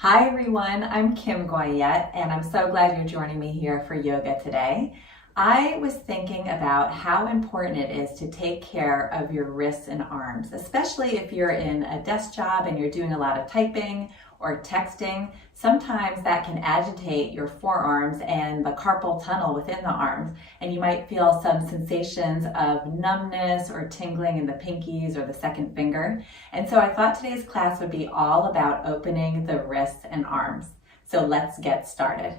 Hi everyone, I'm Kim Goyette and I'm so glad you're joining me here for yoga today. I was thinking about how important it is to take care of your wrists and arms, especially if you're in a desk job and you're doing a lot of typing or texting. Sometimes that can agitate your forearms and the carpal tunnel within the arms, and you might feel some sensations of numbness or tingling in the pinkies or the second finger. And so I thought today's class would be all about opening the wrists and arms. So let's get started.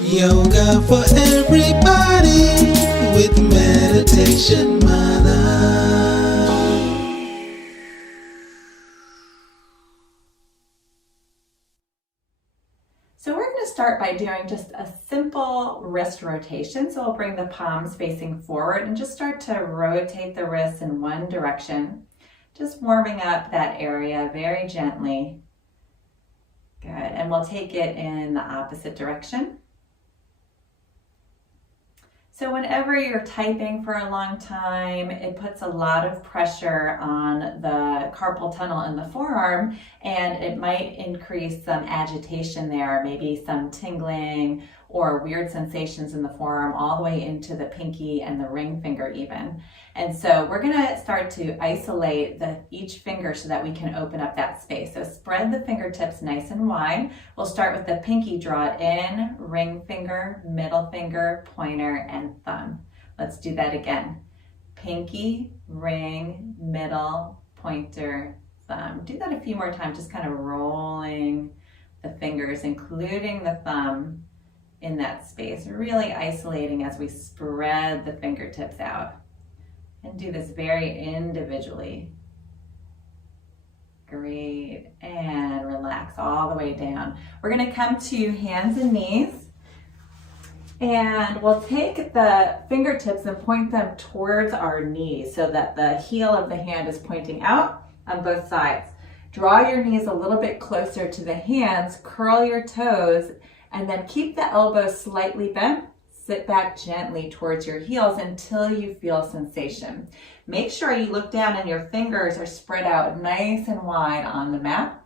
Yoga for everybody with Meditation Mutha. So we're going to start by doing just a simple wrist rotation. So we'll bring the palms facing forward and just start to rotate the wrists in one direction. Just warming up that area very gently. Good. And we'll take it in the opposite direction. So whenever you're typing for a long time, it puts a lot of pressure on the carpal tunnel in the forearm, and it might increase some agitation there, maybe some tingling or weird sensations in the forearm all the way into the pinky and the ring finger even. And so we're going to start to isolate each finger so that we can open up that space. So spread the fingertips nice and wide. We'll start with the pinky, draw it in, ring finger, middle finger, pointer, and thumb. Let's do that again. Pinky, ring, middle, pointer, thumb. Do that a few more times, just kind of rolling the fingers, including the thumb, in that space, really isolating as we spread the fingertips out. And do this very individually. Great, and relax all the way down. We're gonna come to hands and knees, and we'll take the fingertips and point them towards our knees so that the heel of the hand is pointing out on both sides. Draw your knees a little bit closer to the hands, curl your toes, and then keep the elbows slightly bent. Sit back gently towards your heels until you feel sensation. Make sure you look down and your fingers are spread out nice and wide on the mat.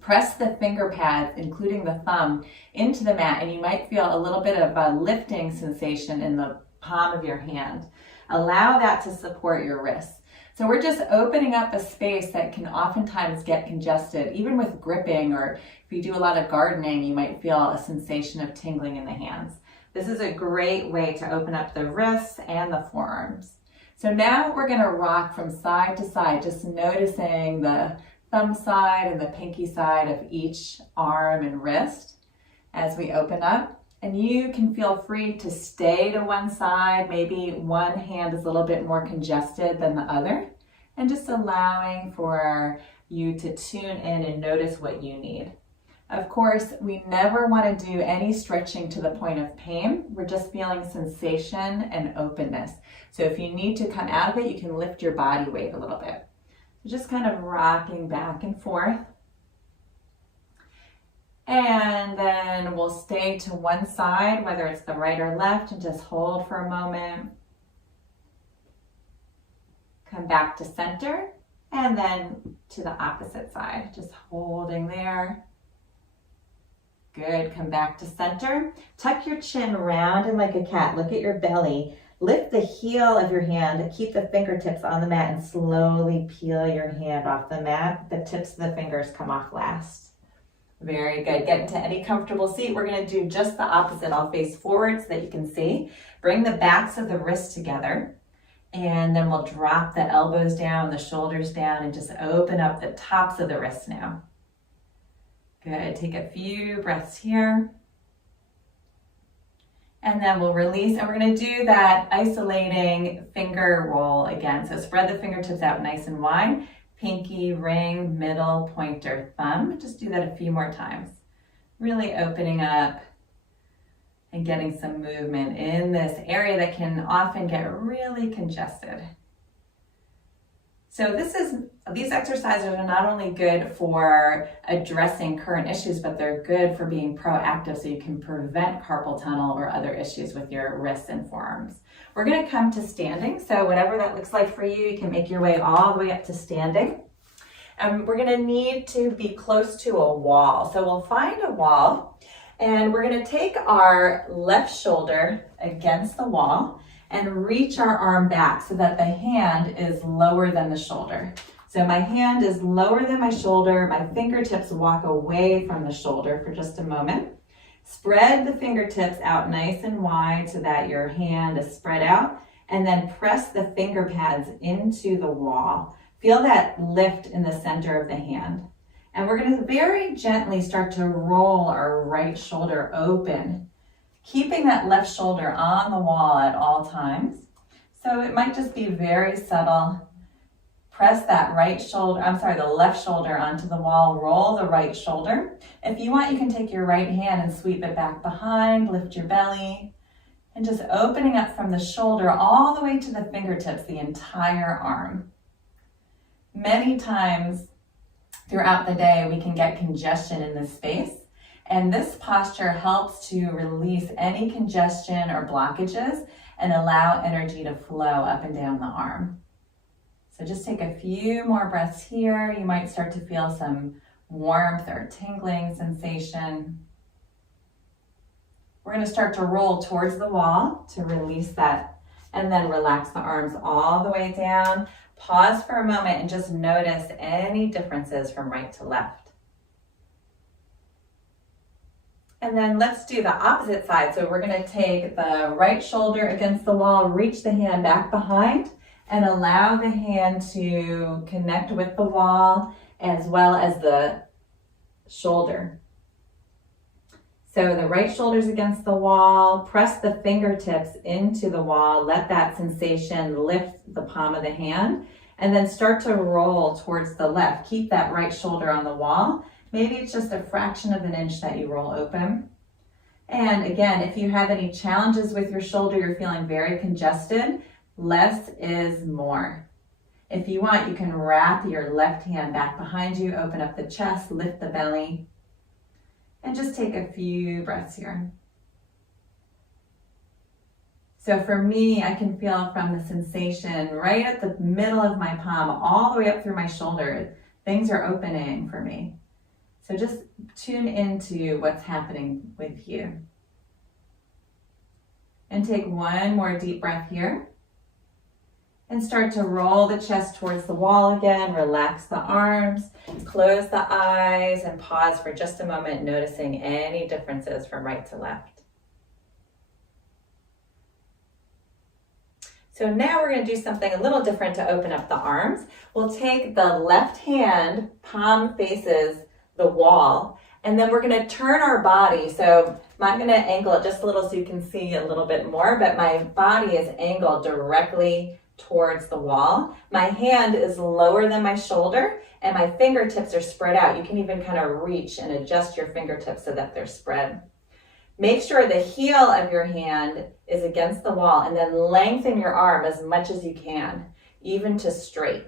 Press the finger pads, including the thumb, into the mat, and you might feel a little bit of a lifting sensation in the palm of your hand. Allow that to support your wrists. So we're just opening up a space that can oftentimes get congested, even with gripping, or if you do a lot of gardening, you might feel a sensation of tingling in the hands. This is a great way to open up the wrists and the forearms. So now we're going to rock from side to side, just noticing the thumb side and the pinky side of each arm and wrist as we open up. And you can feel free to stay to one side. Maybe one hand is a little bit more congested than the other, and just allowing for you to tune in and notice what you need. Of course, we never want to do any stretching to the point of pain. We're just feeling sensation and openness. So if you need to come out of it, you can lift your body weight a little bit. Just kind of rocking back and forth. And then we'll stay to one side, whether it's the right or left, and just hold for a moment. Come back to center, and then to the opposite side, just holding there. Good, come back to center. Tuck your chin round and like a cat, look at your belly. Lift the heel of your hand, keep the fingertips on the mat, and slowly peel your hand off the mat. The tips of the fingers come off last. Very good. Get into any comfortable seat. We're going to do just the opposite. I'll face forward so that you can see. Bring the backs of the wrists together, and then we'll drop the elbows down, the shoulders down, and just open up the tops of the wrists now. Good. Take a few breaths here. And then we'll release, and we're going to do that isolating finger roll again. So spread the fingertips out nice and wide. Pinky, ring, middle, pointer, thumb. Just do that a few more times. Really opening up and getting some movement in this area that can often get really congested. So these exercises are not only good for addressing current issues, but they're good for being proactive so you can prevent carpal tunnel or other issues with your wrists and forearms. We're going to come to standing. So whatever that looks like for you, you can make your way all the way up to standing. And we're gonna need to be close to a wall. So we'll find a wall and we're gonna take our left shoulder against the wall and reach our arm back so that the hand is lower than the shoulder. So my hand is lower than my shoulder, my fingertips walk away from the shoulder for just a moment. Spread the fingertips out nice and wide so that your hand is spread out, and then press the finger pads into the wall. Feel that lift in the center of the hand. And we're going to very gently start to roll our right shoulder open, keeping that left shoulder on the wall at all times. So it might just be very subtle. Press that the left shoulder onto the wall, roll the right shoulder. If you want, you can take your right hand and sweep it back behind, lift your belly, and just opening up from the shoulder all the way to the fingertips, the entire arm. Many times throughout the day, we can get congestion in this space, and this posture helps to release any congestion or blockages and allow energy to flow up and down the arm. So just take a few more breaths here. You might start to feel some warmth or tingling sensation. We're going to start to roll towards the wall to release that, and then relax the arms all the way down. Pause for a moment and just notice any differences from right to left. And then let's do the opposite side. So we're going to take the right shoulder against the wall, reach the hand back behind, and allow the hand to connect with the wall as well as the shoulder. So the right shoulder's against the wall, press the fingertips into the wall, let that sensation lift the palm of the hand, and then start to roll towards the left. Keep that right shoulder on the wall. Maybe it's just a fraction of an inch that you roll open. And again, if you have any challenges with your shoulder, you're feeling very congested, less is more. If you want, you can wrap your left hand back behind you, open up the chest, lift the belly, and just take a few breaths here. So for me, I can feel from the sensation right at the middle of my palm all the way up through my shoulder, things are opening for me. So just tune into what's happening with you. And take one more deep breath here. And start to roll the chest towards the wall again. Relax the arms, close the eyes, and pause for just a moment, noticing any differences from right to left. So now we're going to do something a little different to open up the arms. We'll take the left hand, palm faces the wall, and then we're going to turn our body. So I'm going to angle it just a little so you can see a little bit more, but my body is angled directly towards the wall. My hand is lower than my shoulder and my fingertips are spread out. You can even kind of reach and adjust your fingertips so that they're spread. Make sure the heel of your hand is against the wall, and then lengthen your arm as much as you can, even to straight.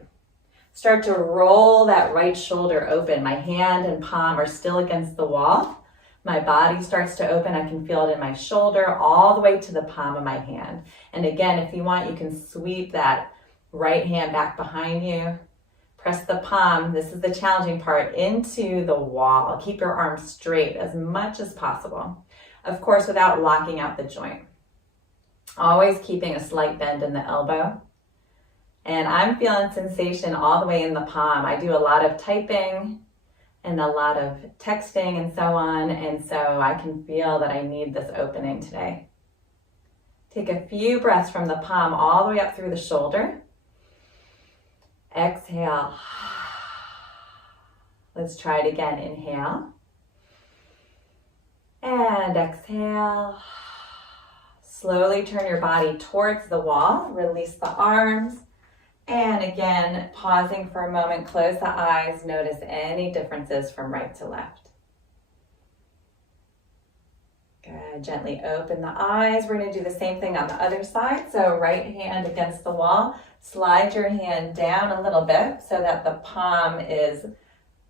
Start to roll that right shoulder open. My hand and palm are still against the wall. My body starts to open. I can feel it in my shoulder all the way to the palm of my hand. And again, if you want, you can sweep that right hand back behind you. Press the palm, this is the challenging part, into the wall. Keep your arms straight as much as possible. Of course, without locking out the joint. Always keeping a slight bend in the elbow. And I'm feeling sensation all the way in the palm. I do a lot of typing and a lot of texting and so on, and so I can feel that I need this opening today. Take a few breaths from the palm all the way up through the shoulder. Exhale. Let's try it again. Inhale. And exhale. Slowly turn your body towards the wall. Release the arms. And again, pausing for a moment, close the eyes. Notice any differences from right to left. Good. Gently open the eyes. We're going to do the same thing on the other side. So right hand against the wall. Slide your hand down a little bit so that the palm is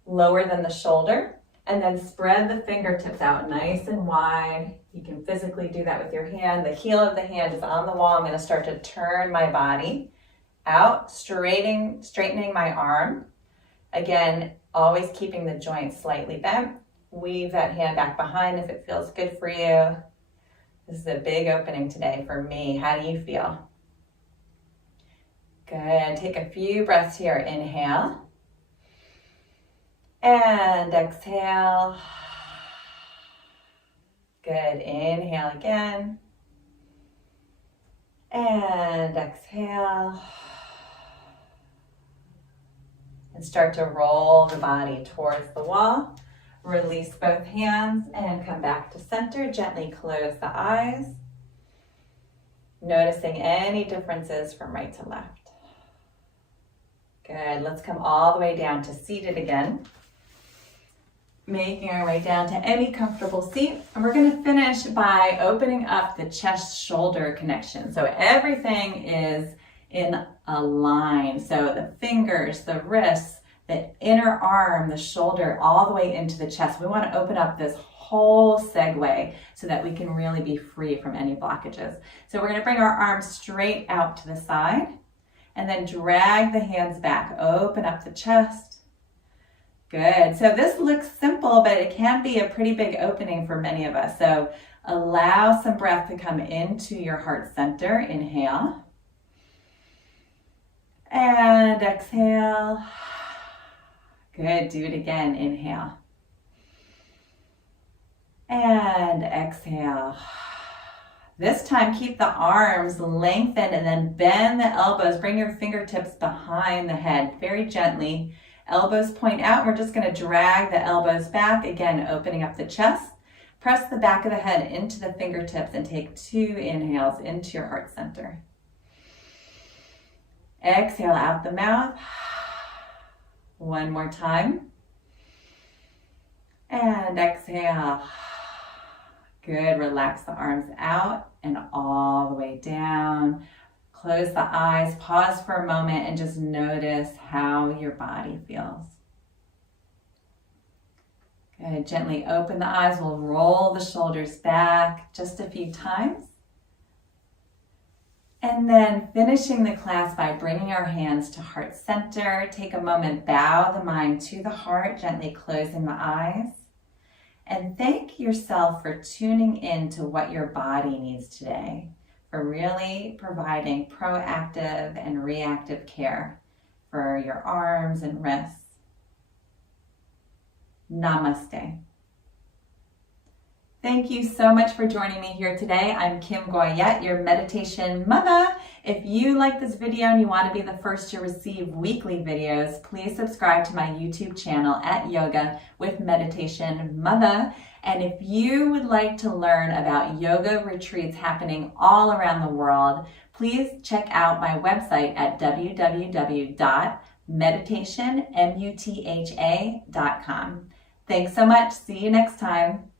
lower than the shoulder. And then spread the fingertips out nice and wide. You can physically do that with your hand. The heel of the hand is on the wall. I'm going to start to turn my body out, straightening my arm. Again, always keeping the joints slightly bent. Weave that hand back behind if it feels good for you. This is a big opening today for me. How do you feel? Good. Take a few breaths here. Inhale. And exhale. Good. Inhale again. And exhale. And start to roll the body towards the wall. Release both hands and come back to center. Gently close the eyes. Noticing any differences from right to left. Good. Let's come all the way down to seated again. Making our way down to any comfortable seat. And we're going to finish by opening up the chest-shoulder connection. So everything is in a line. So the fingers, the wrists, the inner arm, the shoulder, all the way into the chest. We want to open up this whole segue so that we can really be free from any blockages. So we're going to bring our arms straight out to the side and then drag the hands back. Open up the chest. Good. So this looks simple, but it can be a pretty big opening for many of us. So allow some breath to come into your heart center. Inhale. And exhale. Good. Do it again. Inhale. And exhale. This time, keep the arms lengthened and then bend the elbows. Bring your fingertips behind the head very gently. Elbows point out. We're just going to drag the elbows back. Again, opening up the chest. Press the back of the head into the fingertips and take 2 inhales into your heart center. Exhale out the mouth. One more time. And exhale. Good. Relax the arms out and all the way down. Close the eyes, pause for a moment, and just notice how your body feels. Good. Gently open the eyes. We'll roll the shoulders back just a few times. And then finishing the class by bringing our hands to heart center. Take a moment, bow the mind to the heart, gently closing the eyes. And thank yourself for tuning in to what your body needs today, for really providing proactive and reactive care for your arms and wrists. Namaste. Thank you so much for joining me here today. I'm Kim Goyette, your Meditation Mutha. If you like this video and you want to be the first to receive weekly videos, please subscribe to my YouTube channel at Yoga with Meditation Mutha. And if you would like to learn about yoga retreats happening all around the world, please check out my website at www.meditationmutha.com. Thanks so much. See you next time.